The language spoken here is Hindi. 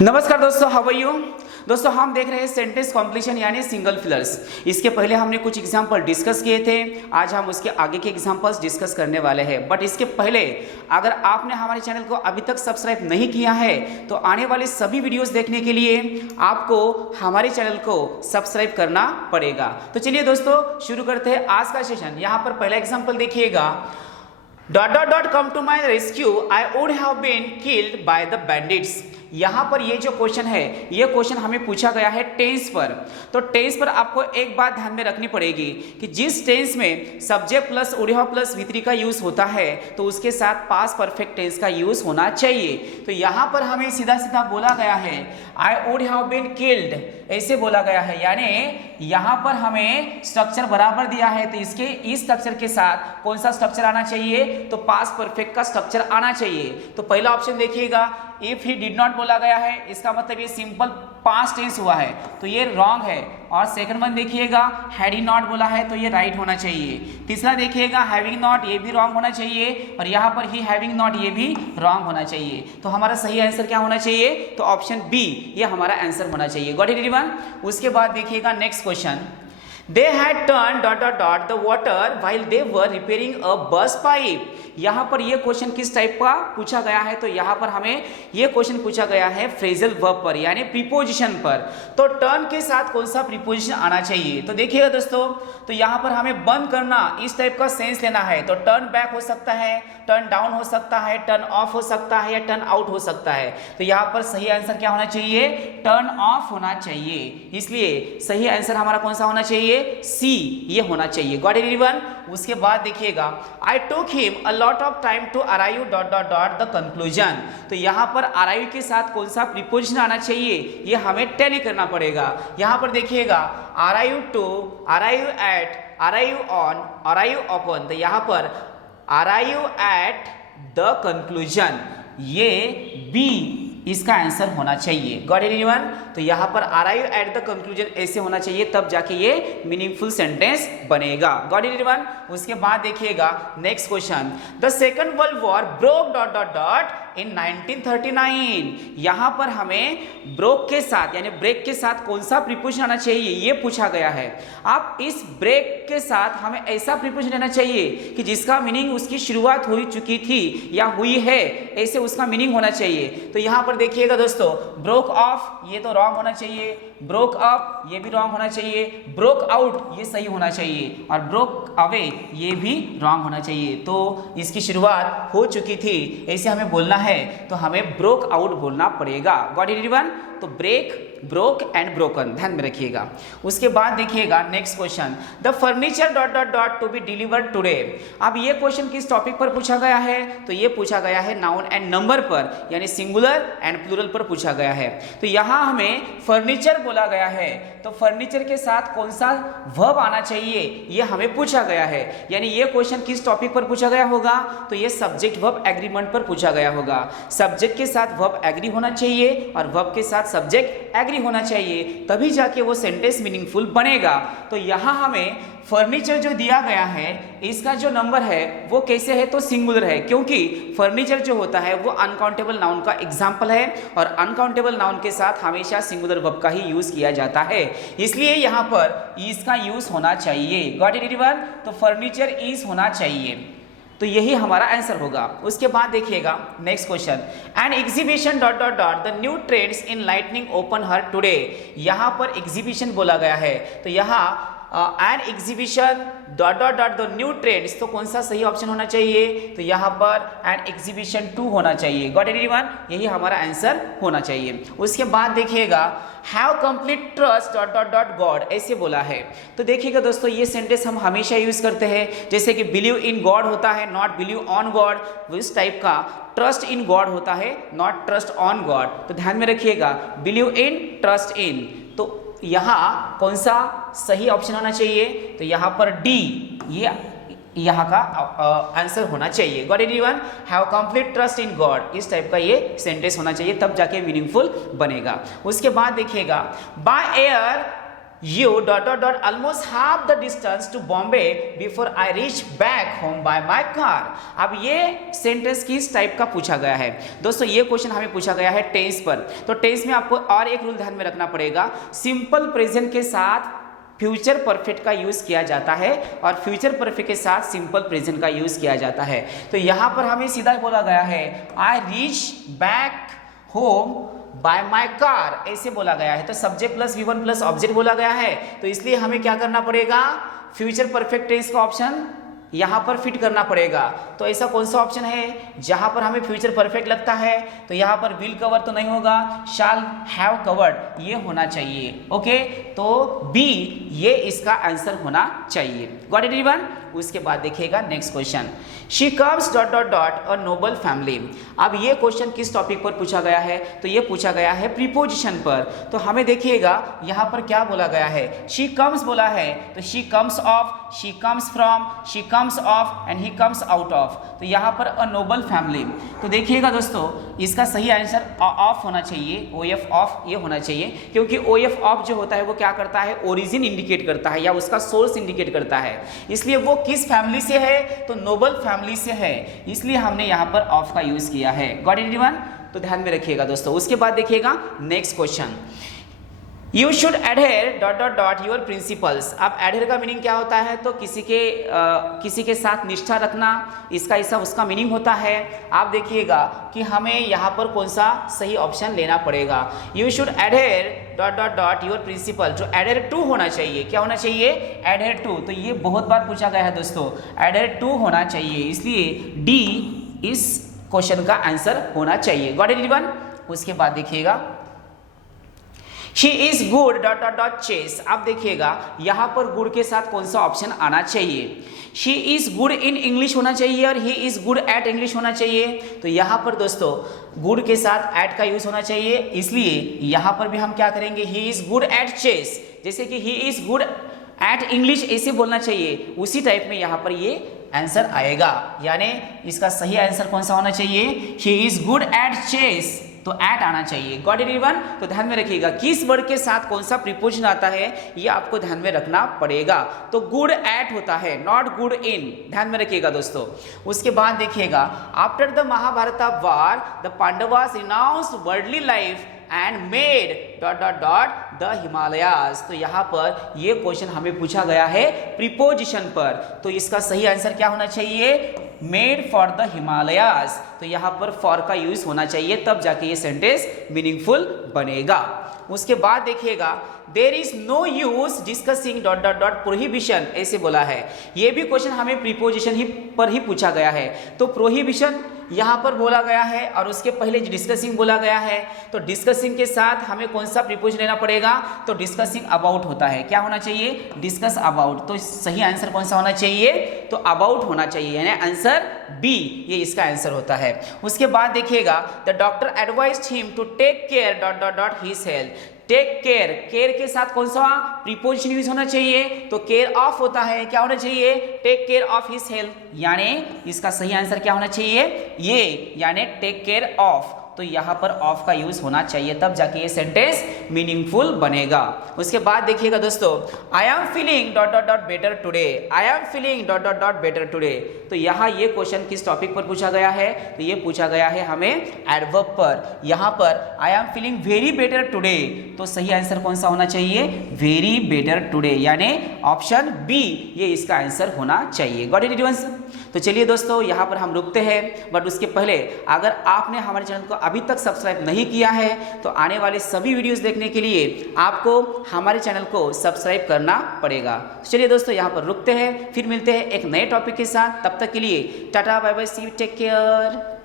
नमस्कार दोस्तों, हाउ आर यू। दोस्तों हम देख रहे हैं सेंटेंस कॉम्प्लीशन यानी सिंगल फिलर्स। इसके पहले हमने कुछ एग्जांपल डिस्कस किए थे, आज हम उसके आगे के एग्जांपल्स डिस्कस करने वाले हैं। बट इसके पहले अगर आपने हमारे चैनल को अभी तक सब्सक्राइब नहीं किया है तो आने वाले सभी वीडियोस देखने के लिए आपको हमारे चैनल को सब्सक्राइब करना पड़ेगा। तो चलिए दोस्तों शुरू करते हैं आज का सेशन। यहाँ पर पहला एग्जाम्पल देखिएगा, dot dot dot come to my rescue, I would have been killed by the bandits. यहाँ पर ये जो क्वेश्चन है, ये क्वेश्चन हमें पूछा गया है टेंस पर। तो टेंस पर आपको एक बात ध्यान में रखनी पड़ेगी कि जिस टेंस में subject plus would have plus V3 का यूज होता है तो उसके साथ पास्ट परफेक्ट टेंस का यूज होना चाहिए। तो यहाँ पर हमें सीधा सीधा बोला गया है I would have been killed, ऐसे बोला गया है, यानी यहाँ पर हमें स्ट्रक्चर बराबर दिया है तो इसके इस स्ट्रक्चर के साथ कौन सा स्ट्रक्चर आना चाहिए, तो पास्ट परफेक्ट का स्ट्रक्चर आना चाहिए। तो पहला ऑप्शन देखिएगा, इफ ही डिड नॉट बोला गया है, इसका मतलब ये सिंपल पास्ट टेंस हुआ है तो ये रॉन्ग है। और सेकंड वन देखिएगा, हैड ही नॉट बोला है तो ये राइट होना चाहिए। तीसरा देखिएगा, हैविंग नॉट, ये भी रॉन्ग होना चाहिए। और यहाँ पर ही हैविंग नॉट, ये भी रॉन्ग होना चाहिए। तो हमारा सही आंसर क्या होना चाहिए, तो ऑप्शन बी ये हमारा आंसर होना चाहिए। Got it everyone. उसके बाद देखिएगा next question, They had turned dot dot dot the water while they were repairing a burst pipe। यहाँ पर ये क्वेश्चन किस टाइप का पूछा गया है, तो यहाँ पर हमें ये क्वेश्चन पूछा गया है फ्रेजल वर्ब पर यानी प्रीपोजिशन पर। तो टर्न के साथ कौन सा प्रीपोजिशन आना चाहिए, तो देखिएगा दोस्तों, तो यहाँ पर हमें बंद करना इस टाइप का सेंस लेना है। तो टर्न बैक हो सकता है, टर्न डाउन हो सकता है, टर्न ऑफ हो सकता है या टर्न आउट हो सकता है। तो यहाँ पर सही आंसर क्या होना चाहिए, टर्न ऑफ होना चाहिए। इसलिए सही आंसर हमारा कौन सा होना चाहिए, सी ये होना चाहिए। Got it everyone. उसके बाद देखिएगा, I took him a lot of time to arrive dot dot dot the conclusion. तो यहाँ पर अराइव के साथ कौन सा प्रीपोजिशन आना चाहिए, ये हमें टैली करना पड़ेगा। यहाँ पर देखिएगा, arrive to, arrive at, arrive on, arrive upon. तो यहाँ पर अराइव एट द कंक्लूजन, ये बी इसका आंसर होना चाहिए। Got it everyone. तो यहाँ पर अराइव एट द कंक्लूजन ऐसे होना चाहिए, तब जाके ये मीनिंगफुल सेंटेंस बनेगा। Got it everyone. उसके बाद देखिएगा next question, the second world war broke dot dot dot in 1939। यहाँ पर हमें ब्रोक के साथ यानी ब्रेक के साथ कौन सा प्रीपोजिशन आना चाहिए, ये पूछा गया है। आप इस ब्रेक के साथ हमें ऐसा प्रीपोजिशन लेना चाहिए कि जिसका मीनिंग उसकी शुरुआत हो चुकी थी या हुई है, ऐसे उसका मीनिंग होना चाहिए। तो यहाँ पर देखिएगा दोस्तों, ब्रोक ऑफ ये तो रॉन्ग होना चाहिए, ब्रोक अप ये भी रॉन्ग होना चाहिए, ब्रोक आउट ये सही होना चाहिए और ब्रोक अवे ये भी रॉन्ग होना चाहिए। तो इसकी शुरुआत हो चुकी थी ऐसे हमें बोलना है तो हमें ब्रोक आउट बोलना पड़ेगा। Got it everyone. तो ब्रेक, ब्रोक एंड ब्रोकन ध्यान में रखिएगा। उसके बाद देखिएगा next question, the furniture dot dot dot to be delivered today. अब ये क्वेश्चन किस टॉपिक पर पूछा गया है, तो ये पूछा गया है नाउन एंड नंबर पर यानी सिंगुलर एंड प्लूरल पर पूछा गया है। तो यहाँ हमें फर्नीचर बोला गया है तो फर्नीचर के साथ कौन सा वर्ब आना चाहिए ये हमें पूछा गया है। यानी ये क्वेश्चन किस टॉपिक पर पूछा गया होगा, तो ये सब्जेक्ट वर्ब एग्रीमेंट पर पूछा गया होगा। सब्जेक्ट के साथ वर्ब एग्री होना चाहिए और वर्ब के साथ सब्जेक्ट एग्री होना चाहिए, तभी जाके वो सेंटेंस मीनिंगफुल बनेगा। तो यहाँ हमें फर्नीचर जो दिया गया है इसका जो नंबर है वो कैसे है, तो सिंगुलर है, क्योंकि फर्नीचर जो होता है वो अनकाउंटेबल नाउन का एग्जाम्पल है और अनकाउंटेबल नाउन के साथ हमेशा सिंगुलर वर्ब का ही यूज किया जाता है, इसलिए यहाँ पर इसका यूज होना चाहिए। Got it everyone. तो फर्नीचर इज होना चाहिए, तो यही हमारा आंसर होगा। उसके बाद देखिएगा next question, an exhibition dot dot dot the new trends in lightning open her today. यहाँ पर एग्जीबिशन बोला गया है तो यहाँ an exhibition dot dot dot the new trends, तो कौन सा सही ऑप्शन होना चाहिए, तो यहाँ पर एन एग्जीबिशन 2 होना चाहिए। Got it everyone. यही हमारा आंसर होना चाहिए। उसके बाद देखिएगा, have complete trust dot dot dot God ऐसे बोला है। तो देखिएगा दोस्तों, ये सेंटेंस हम हमेशा यूज करते हैं, जैसे कि बिलीव इन गॉड होता है, नॉट बिलीव ऑन गॉड, इस टाइप का। ट्रस्ट इन गॉड होता है, नॉट ट्रस्ट ऑन गॉड। तो ध्यान में रखिएगा, बिलीव इन, ट्रस्ट इन। तो यहाँ कौन सा सही ऑप्शन होना चाहिए, तो यहाँ पर डी ये यहाँ का आंसर होना चाहिए। Got it everyone. Have complete trust in God, इस टाइप का ये सेंटेंस होना चाहिए, तब जाके मीनिंगफुल बनेगा। उसके बाद देखिएगा, by air You ... almost half the distance to Bombay before I reach back home by my car। अब ये सेंटेंस किस टाइप का पूछा गया है दोस्तों? ये क्वेश्चन हमें पूछा गया है टेंस पर। तो टेंस में आपको और एक रूल ध्यान में रखना पड़ेगा, सिंपल प्रेजेंट के साथ फ्यूचर परफेक्ट का यूज किया जाता है और फ्यूचर परफेक्ट के साथ सिंपल प्रेजेंट का यूज किया जाता है। तो यहाँ पर हमें सीधा बोला गया है I reach back home bye my car, ऐसे बोला गया है। तो subject plus V1 plus object बोला गया है, तो इसलिए हमें क्या करना पड़ेगा, फ्यूचर परफेक्ट टेंस का ऑप्शन यहाँ पर फिट करना पड़ेगा। तो ऐसा कौन सा ऑप्शन है जहाँ पर हमें फ्यूचर परफेक्ट लगता है? तो यहाँ पर विल कवर तो नहीं होगा, शैल हैव कवर्ड ये होना चाहिए। ओके, तो बी ये इसका आंसर होना चाहिए। Got it everyone? उसके बाद देखिएगा next question, she comes ... a Nobel family. अब ये क्वेश्चन किस टॉपिक पर पूछा गया है? तो ये पूछा गया है प्रीपोजिशन पर। तो हमें देखिएगा यहाँ पर क्या बोला गया है, शी कम्स बोला है, तो she comes of, she comes from, she comes of and he comes out of. तो यहाँ पर अ नोबल फैमिली। तो देखिएगा दोस्तों, इसका सही आंसर ऑफ होना चाहिए, OF ऑफ ये होना चाहिए, क्योंकि OF ऑफ जो होता है वो क्या करता है, ओरिजिन इंडिकेट करता है या उसका सोर्स इंडिकेट करता है। इसलिए वो किस फैमिली से है? तो नोबल फैमिली से है, इसलिए हमने यहाँ पर ऑफ का यूज किया है। Got it everyone? तो ध्यान में रखिएगा दोस्तों। उसके बाद देखिएगा next question, you should adhere ... your principles. अब एडहेर का मीनिंग क्या होता है? तो किसी के साथ निष्ठा रखना, इसका ऐसा उसका मीनिंग होता है। आप देखिएगा कि हमें यहाँ पर कौन सा सही ऑप्शन लेना पड़ेगा। You should adhere ... your principal, जो एडहेर टू होना चाहिए। क्या होना चाहिए? एडहेर टू। तो ये बहुत बार पूछा गया है दोस्तों, एडहेर टू होना चाहिए, इसलिए डी इस क्वेश्चन का आंसर होना चाहिए। Got it everyone? उसके बाद देखिएगा, शी इज गुड ... चेस। आप देखिएगा यहाँ पर गुड के साथ कौन सा ऑप्शन आना चाहिए? She is good in English होना चाहिए और ही इज गुड एट इंग्लिश होना चाहिए। तो यहाँ पर दोस्तों गुड के साथ एट का यूज होना चाहिए, इसलिए यहाँ पर भी हम क्या करेंगे, he is good at chess. जैसे कि he is good at English ऐसे बोलना चाहिए, उसी टाइप में यहाँ पर ये आंसर आएगा। यानी इसका सही आंसर कौन सा होना चाहिए, he is good at chess, तो एट आना चाहिए। Got it everyone? तो ध्यान में रखिएगा किस वर्ड के साथ कौन सा प्रीपोजिशन आता है ये आपको ध्यान में रखना पड़ेगा। तो गुड एट होता है, नॉट गुड इन, ध्यान में रखिएगा दोस्तों। उसके बाद देखिएगा, after the Mahabharata war the Pandavas renounced worldly life and made ... the Himalayas. तो यहाँ पर ये क्वेश्चन हमें पूछा गया है प्रीपोजिशन पर, तो इसका सही आंसर क्या होना चाहिए, मेड फॉर द हिमालयाज। तो यहाँ पर फॉर का यूज होना चाहिए, तब जाके ये सेंटेंस मीनिंगफुल बनेगा। उसके बाद देखिएगा, there is no use discussing ... prohibition ऐसे बोला है। ये भी क्वेश्चन हमें प्रीपोजिशन पर ही पूछा गया है। तो प्रोहिबिशन यहाँ पर बोला गया है और उसके पहले डिस्कसिंग बोला गया है। तो डिस्कसिंग के साथ हमें कौन सा प्रीपोजिशन लेना पड़ेगा, तो डिस्कसिंग अबाउट होता है। क्या होना चाहिए, डिस्कस अबाउट। तो सही आंसर कौन सा होना चाहिए, तो अबाउट होना चाहिए, यानी आंसर बी ये इसका आंसर होता है। उसके बाद देखिएगा, the doctor advised him to take care ... his health. Take care, care के साथ कौन सा प्रीपोजिशन यूज होना चाहिए, तो केयर ऑफ होता है। क्या होना चाहिए, take care of his health, यानी इसका सही आंसर क्या होना चाहिए, ये, यानी टेक केयर ऑफ। तो यहाँ पर ऑफ का यूज होना चाहिए, तब जाके ये सेंटेंस मीनिंगफुल बनेगा। उसके बाद देखिएगा दोस्तों, I am feeling ... better today. I am feeling ... better today. तो यहाँ ये क्वेश्चन किस टॉपिक पर पूछा गया है, तो ये पूछा गया है हमें एडवर्ब पर। यहाँ पर I am feeling very better today, तो सही आंसर कौन सा होना चाहिए, वेरी बेटर टुडे, यानी ऑप्शन बी ये इसका आंसर होना चाहिए। Got it everyone? तो चलिए दोस्तों यहाँ पर हम रुकते हैं, बट उसके पहले अगर आपने हमारे चैनल को अभी तक सब्सक्राइब नहीं किया है तो आने वाले सभी वीडियोस देखने के लिए आपको हमारे चैनल को सब्सक्राइब करना पड़ेगा। चलिए दोस्तों यहाँ पर रुकते हैं, फिर मिलते हैं एक नए टॉपिक के साथ। तब तक के लिए tata bye bye, see you, take care.